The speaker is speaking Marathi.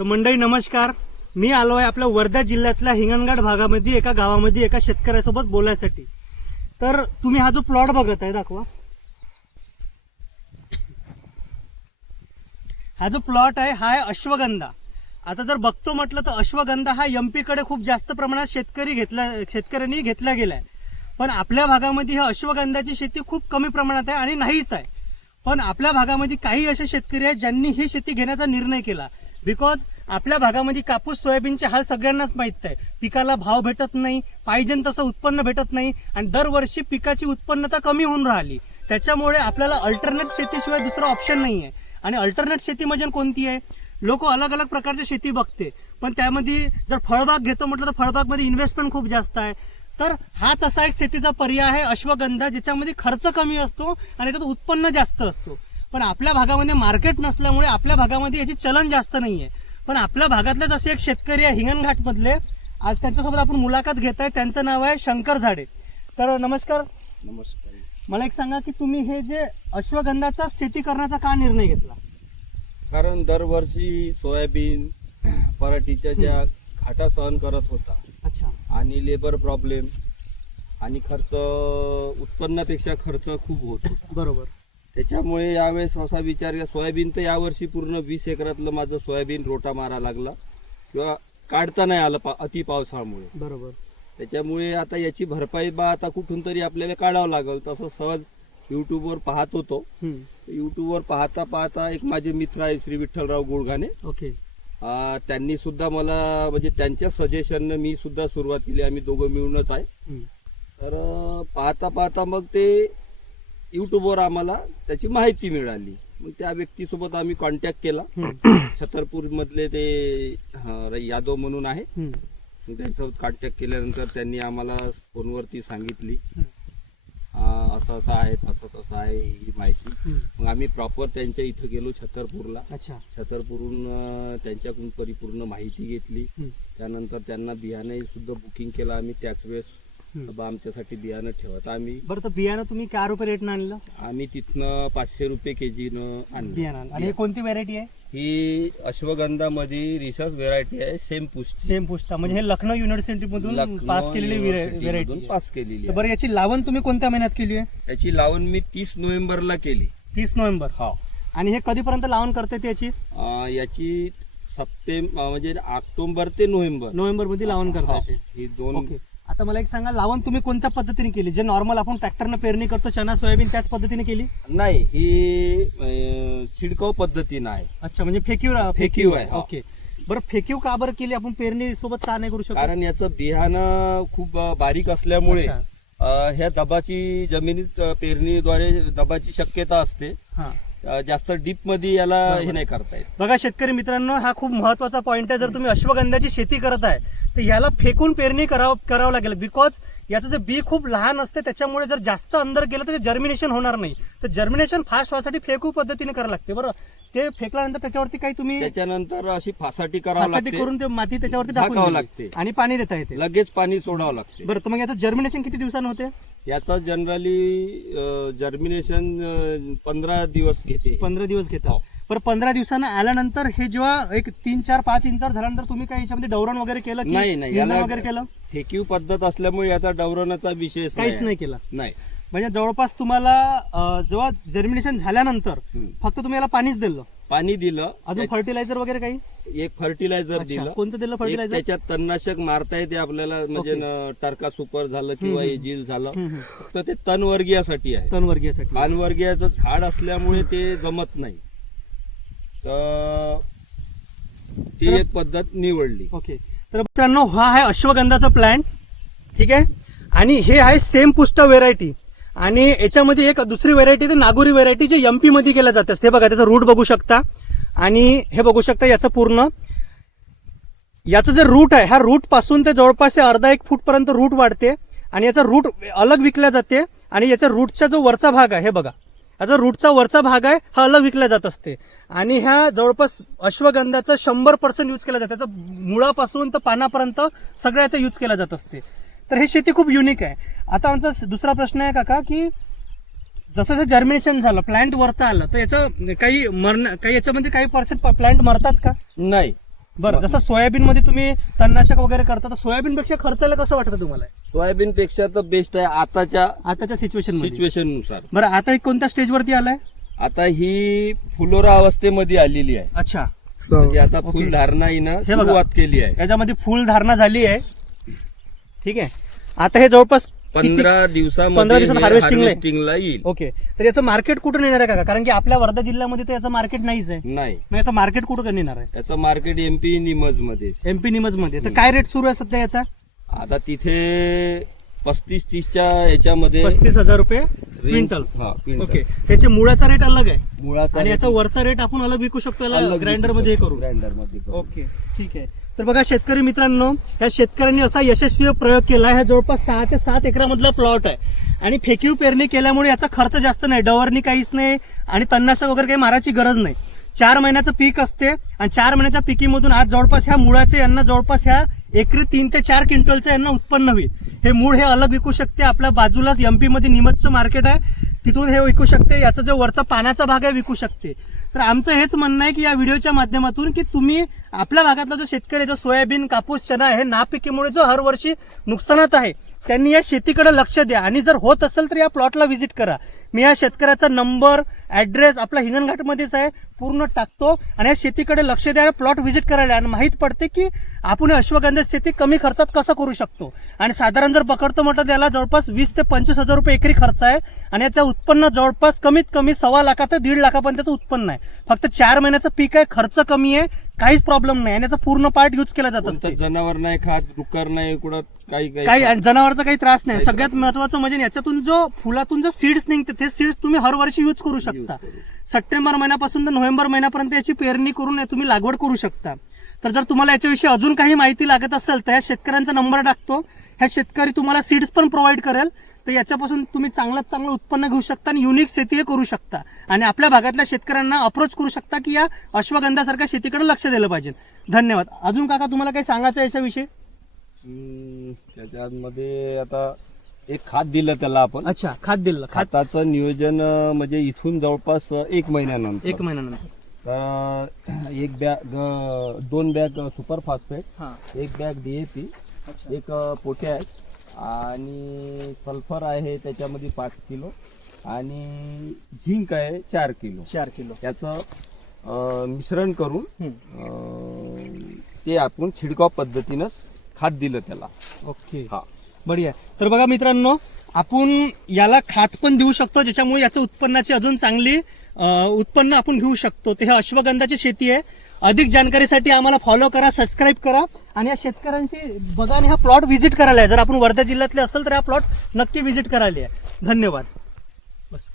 तर मंडळी नमस्कार, मी आलो आहे आपल्या वर्धा जिल्ह्यातल्या हिंगणघाट भागामध्ये एका गावामध्ये एका शेतकऱ्यासोबत बोलायसाठी. तर तुम्ही हा जो प्लॉट बघत आहे, दाखवा. हा जो प्लॉट आहे हा आहे अश्वगंधा. आता जर बघतो म्हटलं तर अश्वगंधा हा एमपी कडे खूप जास्त प्रमाणात शेतकऱ्यांनी घेतला गेलाय. पण आपल्या भागामध्ये ही अश्वगंधाची शेती खूप कमी प्रमाणात आहे आणि नाहीच आहे. पण आपल्या भागामध्ये काही असे शेतकरी आहेत ज्यांनी ही शेती घेण्याचा निर्णय केला. बिकॉज आपल्या भागामध्ये कापूस सोयाबीनचे हाल सगळ्यांनाच माहित आहे. पिकाला भाव भेटत नाही, पाहिजे तसं उत्पन्न भेटत नाही आणि दरवर्षी पिकाची उत्पन्नता कमी होऊन राहिली. त्याच्यामुळे आपल्याला अल्टरनेट शेतीशिवाय दुसरा ऑप्शन नाही आहे. आणि अल्टरनेट शेती म्हणजे कोणती आहे? लोक अलग अलग प्रकारची शेती बघते, पण त्यामध्ये जर फळबाग घेतो म्हटलं तर फळबागमध्ये इन्व्हेस्टमेंट खूप जास्त आहे. तर हाच असा एक शेतीचा पर्याय आहे अश्वगंधा, ज्याच्यामध्ये खर्च कमी असतो आणि त्याचं उत्पन्न जास्त असतो. पण आपल्या भागामध्ये मार्केट नसल्यामुळे आपल्या भागामध्ये याची चलन जास्त नाहीये. पण आपल्या भागातलेच असे एक शेतकरी आहे हिंगणघाट मधले, आज त्यांच्यासोबत आपण मुलाखत घेत आहे. त्यांचं नाव आहे शंकर झाडे. तर नमस्कार. नमस्कार. मला एक सांगा की तुम्ही हे जे अश्वगंधाचा शेती करण्याचा का निर्णय घेतला? कारण दरवर्षी सोयाबीन पराठीच्या ज्या घाटा सहन करत होता. अच्छा. आणि लेबर प्रॉब्लेम आणि खर्च उत्पन्नापेक्षा खर्च खूप होत होता. बरोबर. त्याच्यामुळे यावेळेस असा विचार केला, सोयाबीन तर यावर्षी पूर्ण 20 एकरातलं माझं सोयाबीन रोटा मारा लागला किंवा काढता नाही आलं अति पावसामुळे. बरोबर. त्याच्यामुळे आता याची भरपाई आता कुठून तरी आपल्याला काढावं लागल. तसं सहज युट्यूबवर पाहत होतो. युट्यूबवर पाहता पाहता एक माझे मित्र आहे श्री विठ्ठलराव गुळघाणे. ओके. त्यांनी सुद्धा मला म्हणजे त्यांच्या सजेशनने मी सुद्धा सुरुवात केली. आम्ही दोघं मिळूनच आहे. तर पाहता पाहता मग ते युट्यूबवर आम्हाला त्याची माहिती मिळाली. मग त्या व्यक्तीसोबत आम्ही कॉन्टॅक्ट केला. छतरपूर मधले ते यादव म्हणून आहे. त्यांच्यासोबत कॉन्टॅक्ट केल्यानंतर त्यांनी आम्हाला फोनवरती सांगितली असं असं आहे, तसं तसं आहे ही माहिती. मग आम्ही प्रॉपर त्यांच्या इथं गेलो छतरपूरला. अच्छा. छतरपूरहून त्यांच्याकडून परिपूर्ण माहिती घेतली. त्यानंतर त्यांना बियाणे सुद्धा बुकिंग केलं आम्ही त्याच वेळेस. बाबा आमच्यासाठी बियाणं ठेवत आम्ही. बरं, तर बियाणं तुम्ही काय रुपये रेटनं आणलं? आम्ही तिथनं 500 रुपये केजीनं आणलं बियाणं. आणि हे कोणती व्हेरायटी आहे? ही अश्वगंधा मध्ये रिसर्च व्हेरायटी आहे. सेम पुष्टा म्हणजे हे लखनौ युनिव्हर्सिटी मधून पास केलेली व्हेरायटी पास केलेली आहे. बरं, याची लावण तुम्ही कोणत्या महिन्यात केली आहे? याची लावण मी 30 नोव्हेंबरला केली. 30 नोव्हेंबर. हो. आणि हे कधीपर्यंत लावण करते त्याची? याची सप्टेंबर म्हणजे ऑक्टोबर ते नोव्हेंबर मध्ये लावण करता. ही दोन. ओके. आता मला एक सांगा, लावण तुम्ही कोणत्या पद्धतीने केली? जे नॉर्मल आपण ट्रॅक्टरनं पेरणी करतो चना सोयाबीन त्याच पद्धतीने केली? नाही, ही शिडकाव पद्धतीनं आहे. अच्छा, म्हणजे फेकीव आहे. ओके. बरं, फेकीव का बरं केली? आपण पेरणी सोबत का नाही करू शकतो? कारण याचं बियाणं खूप बारीक असल्यामुळे ह्या दबाची जमिनीत पेरणीद्वारे दबाची शक्यता असते. जास्त डीप मध्ये याला हे नाही करता येत. बघा शेतकरी मित्रांनो, हा खूप महत्वाचा पॉईंट आहे. जर तुम्ही अश्वगंधाची शेती करत आहे तर याला फेकून पेरणी करावं लागेल. बिकॉज याचं जे बी खूप लहान असते, त्याच्यामुळे जर जास्त अंदर गेलं तर जर्मिनेशन होणार नाही. तर जर्मिनेशन फास्ट व्हायसाठी फेकू पद्धतीने करावं लागते. बरं, ते फेकल्यानंतर त्याच्यावरती काही तुम्ही त्याच्यानंतर अशी फासाटी करावं लागते, करून ते माती त्याच्यावरती टाकावं लागते आणि पाणी देता येते. लगेच पाणी सोडावं लागते. बरं, तर मग याचं जर्मिनेशन किती दिवसांनी होते? याचा जनरली जर्मिनेशन 15 दिवस घेते. 15 दिवस घेतात. बरं, 15 दिवसांना आल्यानंतर हे जेव्हा एक 3, 4, 5 इंचावर झाल्यानंतर तुम्ही काही याच्यामध्ये डवरण वगैरे केलं की नाही याला वगैरे केलं? फेकीव पद्धत असल्यामुळे याचा डवरणाचा विषय काहीच नाही केला. नाही. म्हणजे जवळपास तुम्हाला जेव्हा जर्मिनेशन झाल्यानंतर फक्त तुम्ही याला पाणी दिलं. अजून फर्टिलायझर वगैरे काही? एक फर्टिलायझर दिलं. कोणतं दिलं फर्टिलायझर? त्याच्यात तणनाशक मारता येते आपल्याला, म्हणजे टर्का सुपर झालं किंवा एजिल झालं. फक्त ते तणवर्गीयासाठी आहे. पानवर्गीयाचं झाड असल्यामुळे ते जमत नाही. तर ती एक पद्धत निवडली. ओके. तर मित्रांनो, हा आहे अश्वगंधाचा प्लांट. ठीक आहे. आणि हे आहे सेम पुष्टा व्हेरायटी. आणि याच्यामध्ये एक दुसरी व्हेरायटी ते नागोरी व्हेरायटी, जे एमपी मध्ये केल्या जाते. ते बघा, त्याचा रूट बघू शकता. आणि हे बघू शकता याचं पूर्ण याचं जे रूट आहे, ह्या रूट पासून ते जवळपास अर्धा 1 फूट पर्यंत रूट वाढते. आणि याचा रूट अलग विकला जाते. आणि याच्या रूटचा जो वरचा भाग आहे, हे बघा, याचा रूटचा वरचा भाग आहे, हा अलग विकला जात असते. आणि ह्या जवळपास अश्वगंधाचा 100% यूज केला जाते. त्याचा मुळापासून तर पानापर्यंत सगळ्याचा यूज केला जात असते. तर हे शेती खूप युनिक आहे. आता आमचा दुसरा प्रश्न आहे काका, की जसं जसं जर्मिनेशन झालं, प्लांट वरता आलं, तर याचं काही याच्यामध्ये काही पर्सेंट प्लांट मरतात का? नाही, बरं, जसं सोयाबीन मध्ये तुम्ही तणनाशक वगैरे करता, तर सोयाबीन पेक्षा खर्चाला कसं वाटतं तुम्हाला सोयाबीन पेक्षा तर बेस्ट आहे आताच्या सिच्युएशन नुसार. बरं, आता एक कोणत्या स्टेजवरती आलाय? आता ही फुलोरा अवस्थेमध्ये आलेली आहे. अच्छा, म्हणजे आता फुलधारणा हिनं हे बघा. सुरुवात केली आहे. याच्यामध्ये फुल धारणा झाली आहे. ठीक आहे, आता हे जवळपास 15 दिवसामध्ये हार्वेस्टिंगला येईल. ओके, तर याचं मार्केट कुठून येणार आहे काका? कारण की आपल्या वर्धा जिल्ह्यामध्ये तर याचं मार्केट नाहीच आहे. नाही, मग याचं मार्केट कुठं येणार आहे? याचं मार्केट एमपी निमज मध्ये. MP निमज मध्ये. तर काय रेट सुरू आहे सध्या याचा? आता तिथे 35-30च्या याच्यामध्ये 35,000 रुपये क्विंटल. हा, क्विंटल. ओके, त्याचे मुळाचा रेट अलग आहे मुळाचा आणि rate याचा वरचा रेट आपण अलग विकू शकतो, याला अलग ग्राइंडर मध्ये करू. ग्राइंडर मध्ये करू. ओके, ठीक आहे. तर बघा शेतकरी मित्रांनो, या शेतकऱ्यांनी असा यशस्वी प्रयोग केला. हा जवळपास 6 ते 7 एकरामधला प्लॉट आहे आणि फेकीव पेरणी केल्यामुळे याचा खर्च जास्त नाही, डवरणी काहीच नाही आणि तणनाशक वगैरे काही मारायची गरज नाही. 4 महिन्याचं पीक असते आणि 4 महिन्याच्या पिकीमधून आज जवळपास ह्या मुळाचे यांना जवळपास ह्या एकरी 3 ते 4 क्विंटलचं यांना उत्पन्न होईल. हे मूळ हे अलग विकू शकते. आपल्या बाजूलाच MP मध्ये निमजचं मार्केट आहे, तिथून हे विकू शकते. याचा जो वरचा पाण्याचा भाग आहे विकू शकते. तर आमचं हेच म्हणणं आहे की या व्हिडिओच्या माध्यमातून की तुम्ही आपल्या भागातला जो शेतकरी जो सोयाबीन, कापूस, चणा हे नापिकीमुळे जो हरवर्षी नुकसानात आहे, त्यांनी या शेतीकडे लक्ष द्या आणि जर होत असेल तर या प्लॉटला व्हिजिट करा. मी या शेतकऱ्याचा नंबर, ॲड्रेस आपला हिंगणघाटमध्येच आहे, पूर्ण टाकतो आणि या शेतीकडे लक्ष द्या, प्लॉट व्हिजिट करायला आणि माहीत पडते की आपण अश्वगंधा शेती कमी खर्चात कसं करू शकतो. आणि साधारण जर पकडतो म्हटलं त्याला जवळपास 20 ते 25,000 रुपये एकरी खर्च आहे आणि याचं उत्पन्न जवळपास कमीत कमी 1.25 लाख ते 1.5 लाखापर्यंतचं उत्पन्न आहे. फक्त 4 महिन्याचं पीक आहे, खर्च कमी आहे, काहीच प्रॉब्लेम नाही आणि याचा पूर्ण पार्ट यूज केला जात असतो. जनावर नाही खात, डुक्कर नाही कुठं, काही आणि जनावरचा काही त्रास नाही. सगळ्यात महत्वाचं म्हणजे याच्यातून जो फुलातून जो सीड्स निघते ते सीड्स तुम्ही हरवर्षी यूज करू शकता. सप्टेंबर महिन्यापासून तर नोव्हेंबर महिन्यापर्यंत याची पेरणी करून तुम्ही लागवड करू शकता. तर जर तुम्हाला याच्याविषयी अजून काही माहिती लागत असेल तर या शेतकऱ्यांचा नंबर टाकतो. ह्या शेतकरी तुम्हाला सीड्स पण प्रोव्हाइड करेल. तर याच्यापासून तुम्ही चांगल्यात चांगलं उत्पन्न घेऊ शकता आणि युनिक शेती हे करू शकता आणि आपल्या भागातल्या शेतकऱ्यांना अप्रोच करू शकता की या अश्वगंधासारख्या शेतीकडे लक्ष दिलं पाहिजे. धन्यवाद. अजून काका तुम्हाला काही सांगायचं याच्याविषयी? त्याच्यामध्ये आता एक खात दिलं त्याला आपण. अच्छा, खात दिलं. खताचं नियोजन म्हणजे इथून जवळपास 1 महिन्यानंतर. 1 महिन्यानंतर तर 1 bag, 2 bag super phosphate, 1 bag DAP, 1 potash आणि सल्फर आहे त्याच्यामध्ये 5 किलो आणि झिंक आहे 4 किलो. 4 किलो याचं मिश्रण करून ते आपण छिडकाव पद्धतीनं खात दिलं त्याला. ओके, हा, बढिया. तर बघा मित्रांनो, आपण याला खात पण देऊ शकतो ज्याच्यामुळे याचं उत्पन्नाची अजून चांगली उत्पन्न आपण घेऊ शकतो. ते हे अश्वगंधाची शेती आहे. अधिक जानकारीसाठी आम्हाला फॉलो करा, सबस्क्राईब करा आणि या शेतकऱ्यांशी बघा आणि हा प्लॉट व्हिजिट करायला आहे. जर आपण वर्धा जिल्ह्यातले असेल तर हा प्लॉट नक्की व्हिजिट करायला आहे. धन्यवाद. बस.